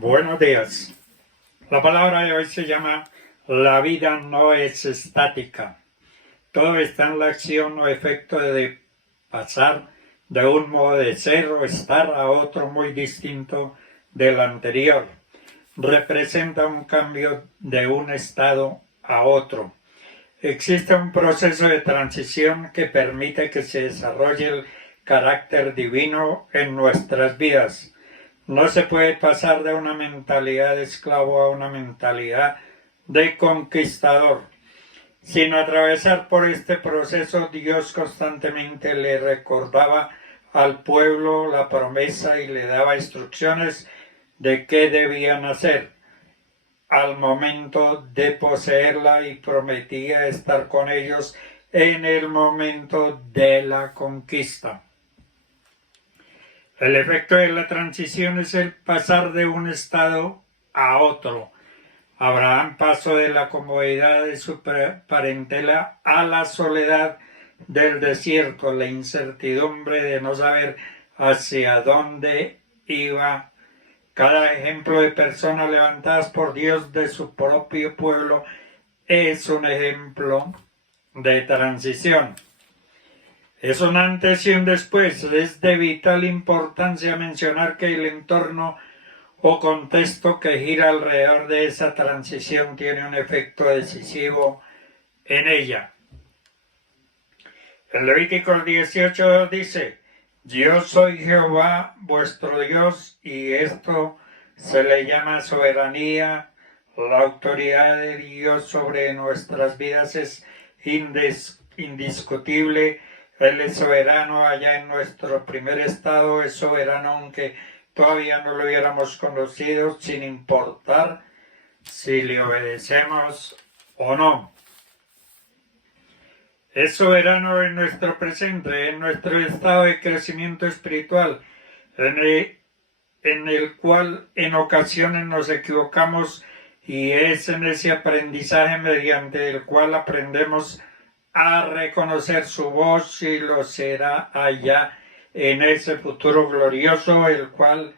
Buenos días. La palabra de hoy se llama La vida no es estática. Todo está en la acción o efecto de pasar de un modo de ser o estar a otro muy distinto del anterior. Representa un cambio de un estado a otro. Existe un proceso de transición que permite que se desarrolle el carácter divino en nuestras vidas. No se puede pasar de una mentalidad de esclavo a una mentalidad de conquistador. Sin atravesar por este proceso, Dios constantemente le recordaba al pueblo la promesa y le daba instrucciones de qué debían hacer al momento de poseerla y prometía estar con ellos en el momento de la conquista. El efecto de la transición es el pasar de un estado a otro. Abraham pasó de la comodidad de su parentela a la soledad del desierto, la incertidumbre de no saber hacia dónde iba. Cada ejemplo de personas levantadas por Dios de su propio pueblo es un ejemplo de transición. Es un antes y un después. Es de vital importancia mencionar que el entorno o contexto que gira alrededor de esa transición tiene un efecto decisivo en ella. En Levítico 18 dice: Yo soy Jehová vuestro Dios, y esto se le llama soberanía. La autoridad de Dios sobre nuestras vidas es indiscutible. Él es soberano allá en nuestro primer estado, es soberano aunque todavía no lo hubiéramos conocido, sin importar si le obedecemos o no. Es soberano en nuestro presente, en nuestro estado de crecimiento espiritual, en el cual en ocasiones nos equivocamos, y es en ese aprendizaje mediante el cual aprendemos a reconocer su voz, y lo será allá en ese futuro glorioso, el cual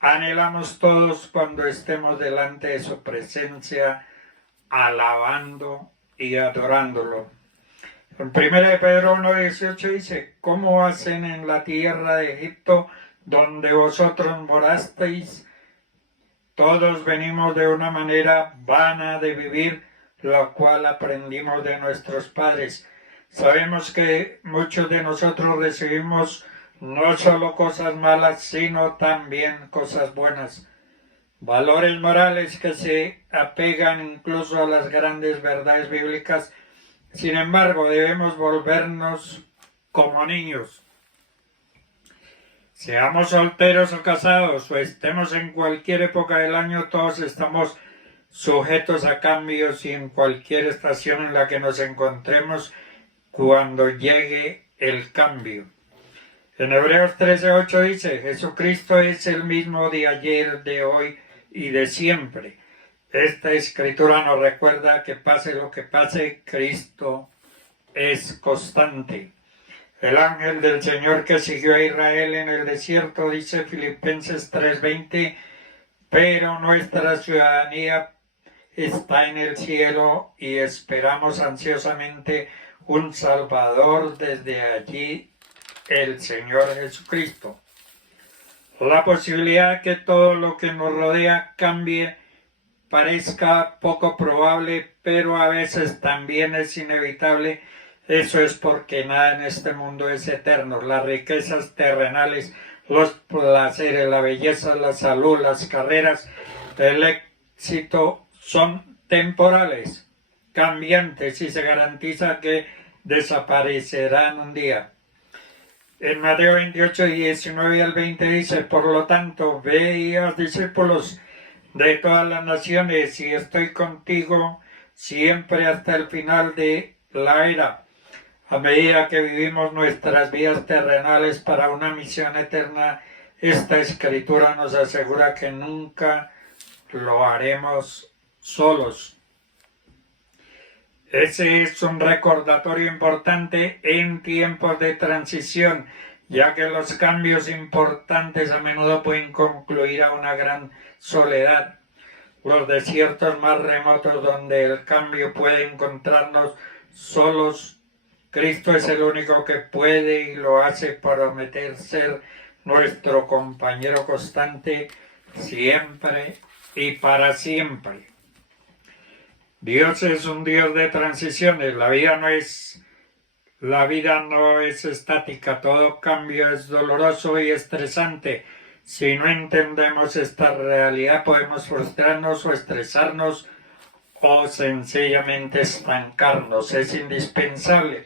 anhelamos todos cuando estemos delante de su presencia, alabando y adorándolo. En 1 Pedro 1:18 dice: ¿Cómo hacen en la tierra de Egipto, donde vosotros morasteis? Todos venimos de una manera vana de vivir, la cual aprendimos de nuestros padres. Sabemos que muchos de nosotros recibimos no solo cosas malas, sino también cosas buenas. Valores morales que se apegan incluso a las grandes verdades bíblicas. Sin embargo, debemos volvernos como niños. Seamos solteros o casados, o estemos en cualquier época del año, todos estamos sujetos a cambios, y en cualquier estación en la que nos encontremos cuando llegue el cambio. En Hebreos 13:8 dice: Jesucristo es el mismo de ayer, de hoy y de siempre. Esta escritura nos recuerda que pase lo que pase, Cristo es constante. El ángel del Señor que siguió a Israel en el desierto, dice Filipenses 3:20, pero nuestra ciudadanía está en el cielo y esperamos ansiosamente un Salvador desde allí, el Señor Jesucristo. La posibilidad que todo lo que nos rodea cambie parezca poco probable, pero a veces también es inevitable. Eso es porque nada en este mundo es eterno. Las riquezas terrenales, los placeres, la belleza, la salud, las carreras, el éxito son temporales, cambiantes, y se garantiza que desaparecerán un día. En Mateo 28, 19 al 20 dice: Por lo tanto, ve y haz discípulos de todas las naciones, y estoy contigo siempre hasta el final de la era. A medida que vivimos nuestras vidas terrenales para una misión eterna, esta escritura nos asegura que nunca lo haremos solos. Ese es un recordatorio importante en tiempos de transición, ya que los cambios importantes a menudo pueden concluir a una gran soledad. Los desiertos más remotos donde el cambio puede encontrarnos solos, Cristo es el único que puede y lo hace prometer ser nuestro compañero constante siempre y para siempre. Dios es un Dios de transiciones. La vida no es estática. Todo cambio es doloroso y estresante. Si no entendemos esta realidad, podemos frustrarnos o estresarnos o sencillamente estancarnos. Es indispensable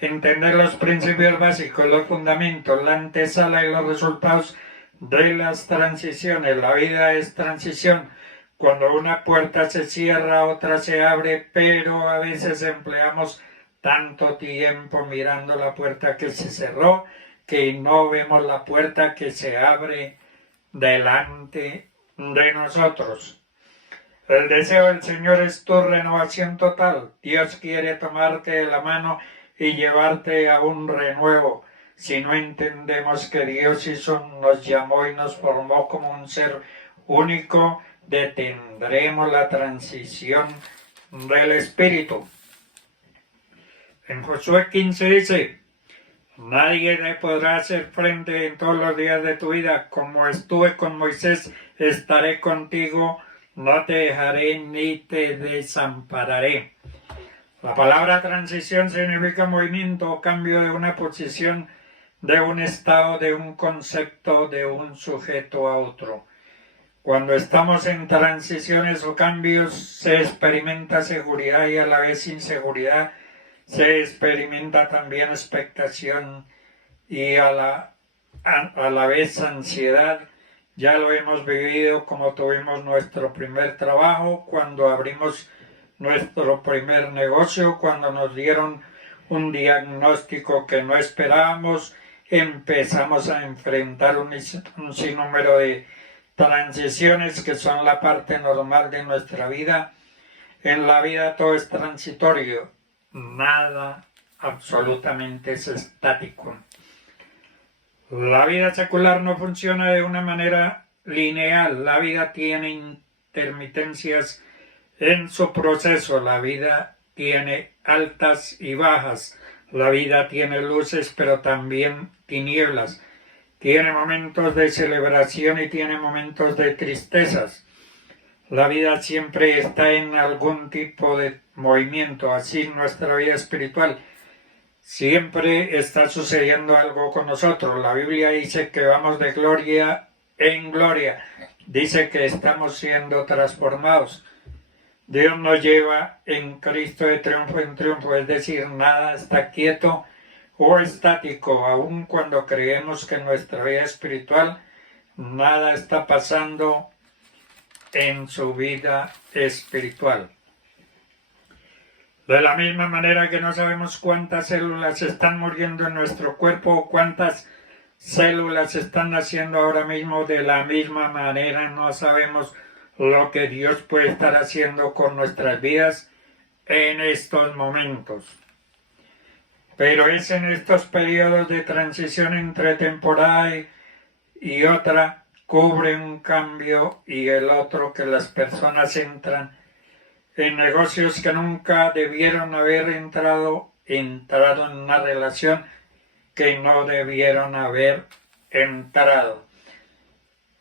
entender los principios básicos, los fundamentos, la antesala y los resultados de las transiciones. La vida es transición. Cuando una puerta se cierra, otra se abre, pero a veces empleamos tanto tiempo mirando la puerta que se cerró que no vemos la puerta que se abre delante de nosotros. El deseo del Señor es tu renovación total. Dios quiere tomarte de la mano y llevarte a un renuevo. Si no entendemos que Dios nos llamó y nos formó como un ser único, detendremos la transición del Espíritu. En Josué 15 dice: nadie le podrá hacer frente en todos los días de tu vida. Como estuve con Moisés, estaré contigo, no te dejaré ni te desampararé. La palabra transición significa movimiento o cambio de una posición, de un estado, de un concepto, de un sujeto a otro. Cuando estamos en transiciones o cambios, se experimenta seguridad y a la vez inseguridad. Se experimenta también expectación y a la vez ansiedad. Ya lo hemos vivido como tuvimos nuestro primer trabajo, cuando abrimos nuestro primer negocio, cuando nos dieron un diagnóstico que no esperábamos, empezamos a enfrentar un sinnúmero de transiciones que son la parte normal de nuestra vida. En la vida todo es transitorio, nada absolutamente es estático. La vida secular no funciona de una manera lineal, la vida tiene intermitencias en su proceso, la vida tiene altas y bajas, la vida tiene luces pero también tinieblas, tiene momentos de celebración y tiene momentos de tristezas. La vida siempre está en algún tipo de movimiento, así nuestra vida espiritual. Siempre está sucediendo algo con nosotros. La Biblia dice que vamos de gloria en gloria. Dice que estamos siendo transformados. Dios nos lleva en Cristo de triunfo en triunfo, es decir, nada está quieto o estático, aun cuando creemos que en nuestra vida espiritual nada está pasando en su vida espiritual. De la misma manera que no sabemos cuántas células están muriendo en nuestro cuerpo o cuántas células están naciendo ahora mismo, de la misma manera no sabemos lo que Dios puede estar haciendo con nuestras vidas en estos momentos. Pero es en estos periodos de transición entre temporada y otra, cubre un cambio y el otro, que las personas entran en negocios que nunca debieron haber entrado en una relación que no debieron haber entrado.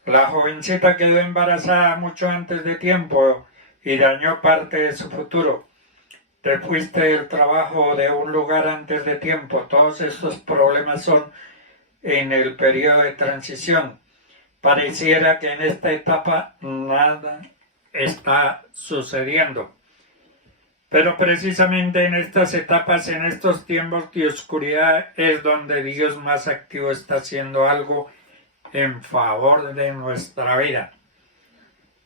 La jovencita quedó embarazada mucho antes de tiempo y dañó parte de su futuro. Te fuiste del trabajo, de un lugar antes de tiempo. Todos estos problemas son en el periodo de transición. Pareciera que en esta etapa nada está sucediendo. Pero precisamente en estas etapas, en estos tiempos de oscuridad, es donde Dios más activo está haciendo algo en favor de nuestra vida.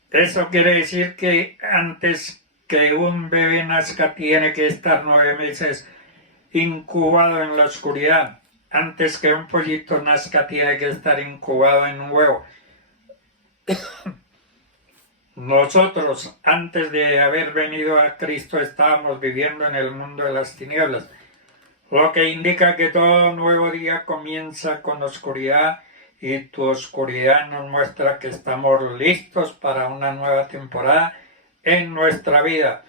Eso quiere decir que antes que un bebé nazca tiene que estar 9 meses incubado en la oscuridad. Antes que un pollito nazca tiene que estar incubado en un huevo. Nosotros, antes de haber venido a Cristo, estábamos viviendo en el mundo de las tinieblas. lo que indica que todo nuevo día comienza con oscuridad y tu oscuridad nos muestra que estamos listos para una nueva temporada en nuestra vida.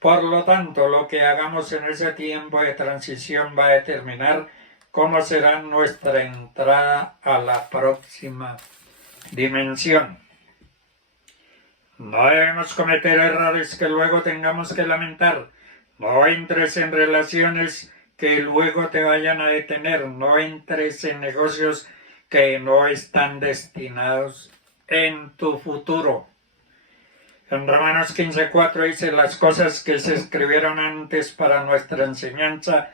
Por lo tanto, lo que hagamos en ese tiempo de transición va a determinar cómo será nuestra entrada a la próxima dimensión. No debemos cometer errores que luego tengamos que lamentar. No entres en relaciones que luego te vayan a detener. No entres en negocios que no están destinados en tu futuro. En Romanos 15:4 dice: las cosas que se escribieron antes para nuestra enseñanza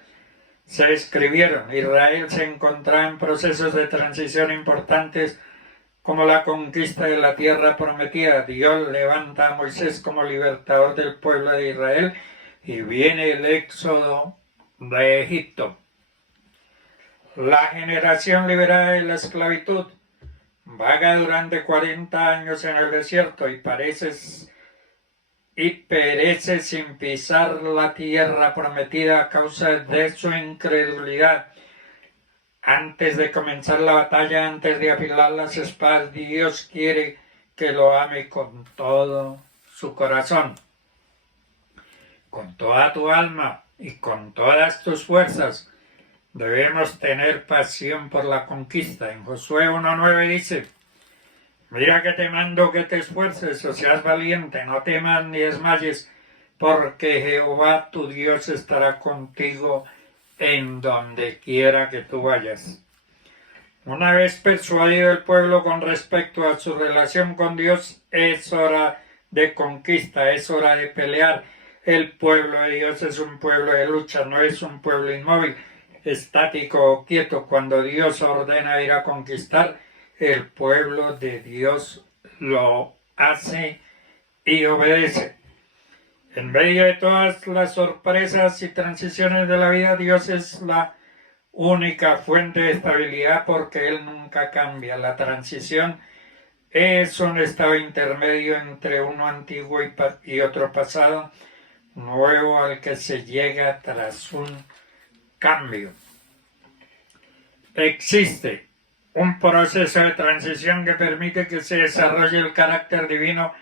se escribieron. Israel se encontraba en procesos de transición importantes como la conquista de la tierra prometida. Dios levanta a Moisés como libertador del pueblo de Israel y viene el éxodo de Egipto. La generación liberada de la esclavitud vaga durante 40 años en el desierto y perece sin pisar la tierra prometida a causa de su incredulidad. Antes de comenzar la batalla, antes de afilar las espadas, Dios quiere que lo ame con todo su corazón, con toda tu alma y con todas tus fuerzas. Debemos tener pasión por la conquista. En Josué 1:9 dice: mira que te mando que te esfuerces o seas valiente, no temas ni desmayes, porque Jehová tu Dios estará contigo en donde quiera que tú vayas. Una vez persuadido el pueblo con respecto a su relación con Dios, es hora de conquista, es hora de pelear. El pueblo de Dios es un pueblo de lucha, no es un pueblo inmóvil, estático o quieto. Cuando Dios ordena ir a conquistar, el pueblo de Dios lo hace y obedece. En medio de todas las sorpresas y transiciones de la vida, Dios es la única fuente de estabilidad porque Él nunca cambia. La transición es un estado intermedio entre uno antiguo y otro pasado, nuevo al que se llega tras un cambio. Existe un proceso de transición que permite que se desarrolle el carácter divino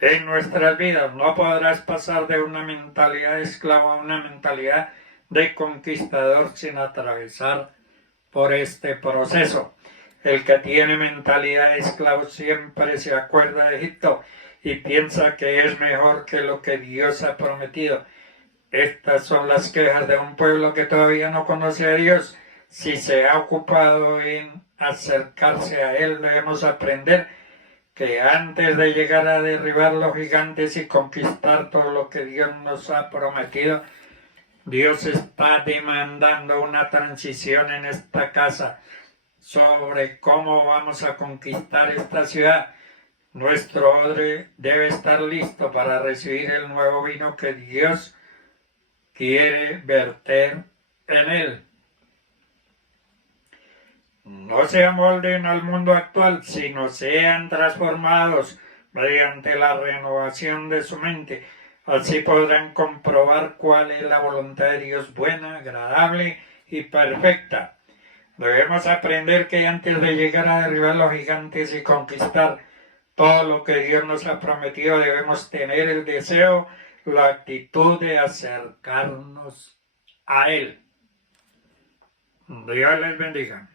en nuestras vidas. No podrás pasar de una mentalidad de esclavo a una mentalidad de conquistador sin atravesar por este proceso. El que tiene mentalidad de esclavo siempre se acuerda de Egipto y piensa que es mejor que lo que Dios ha prometido. Estas son las quejas de un pueblo que todavía no conoce a Dios. Si se ha ocupado en acercarse a Él, debemos aprender que antes de llegar a derribar los gigantes y conquistar todo lo que Dios nos ha prometido, Dios está demandando una transición en esta casa sobre cómo vamos a conquistar esta ciudad. Nuestro odre debe estar listo para recibir el nuevo vino que Dios quiere verter en él. No se amolden al mundo actual, sino sean transformados mediante la renovación de su mente. Así podrán comprobar cuál es la voluntad de Dios buena, agradable y perfecta. Debemos aprender que antes de llegar a derribar los gigantes y conquistar todo lo que Dios nos ha prometido, debemos tener el deseo, la actitud de acercarnos a Él. Dios les bendiga.